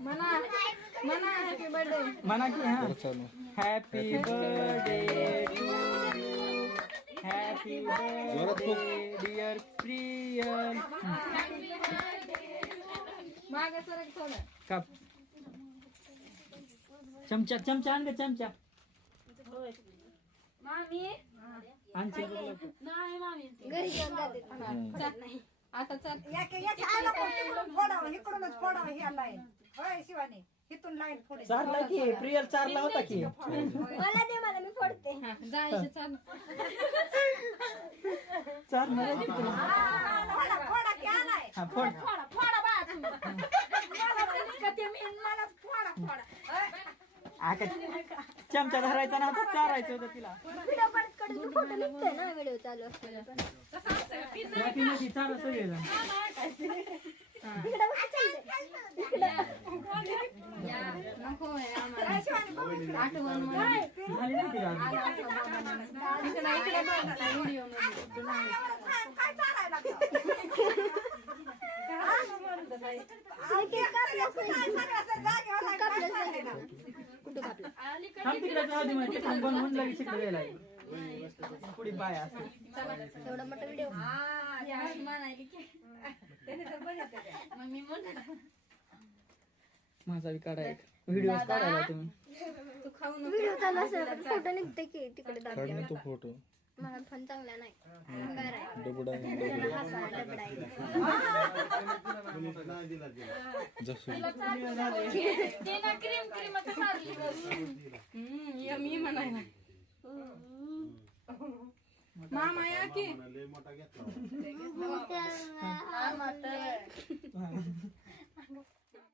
म्हणा म्हणा happy birthday म्हणा की हा चालू happy birthday to you happy birthday dear Priyal मागे सरक थोडं काप चमचा चमचा आण ग चमचा मामी आणची नाही मामी घरी घेऊन जाते नाही आता चल इकडूनच फोडावं ही लाईन होय शिवानी इथून लाईन पुढे चारला की प्रियल चारला होता की मला दे मला मी फोडते जायचं चाल चार मला की तुला फोडा फोडा की आलाय हा फोड फोडा फोडा बा तुम्ही मला फोडा फोडा आका चमचा धरायचा ना आता चारायचं होतं तिला व्हिडिओ परत कडून फोटो निघतोय ना व्हिडिओ चालू असताना रात्री मध्ये चार सगळेजण इकडे बघा चालतंय. नको आहे आम्हाला आठवण झाली नाही ती रात्री. इकडे इकडे बघ व्हिडिओ मध्ये काय चालायला कुठं कापलं थांब तिकडे जाऊ दे मग तिकडून बनवून लगेच तिकडे जायला लागेल. पुढे बाय असते एवढा मोठा व्हिडिओ म्हणाली की मग मी म्हणत माझा बी काढाय व्हिडिओ काढायला तुम्ही तू खाऊ नको व्हिडिओ चालू असेल पण फोटो निघते की तिकडे काढ दाखवला ना तो फोटो मला फोन चांगला नाही अंगार आहे डबडा हसा डबडा आहे. जसं ते ना क्रीम क्रीम आता सारली यमी म्हणायला मामा या की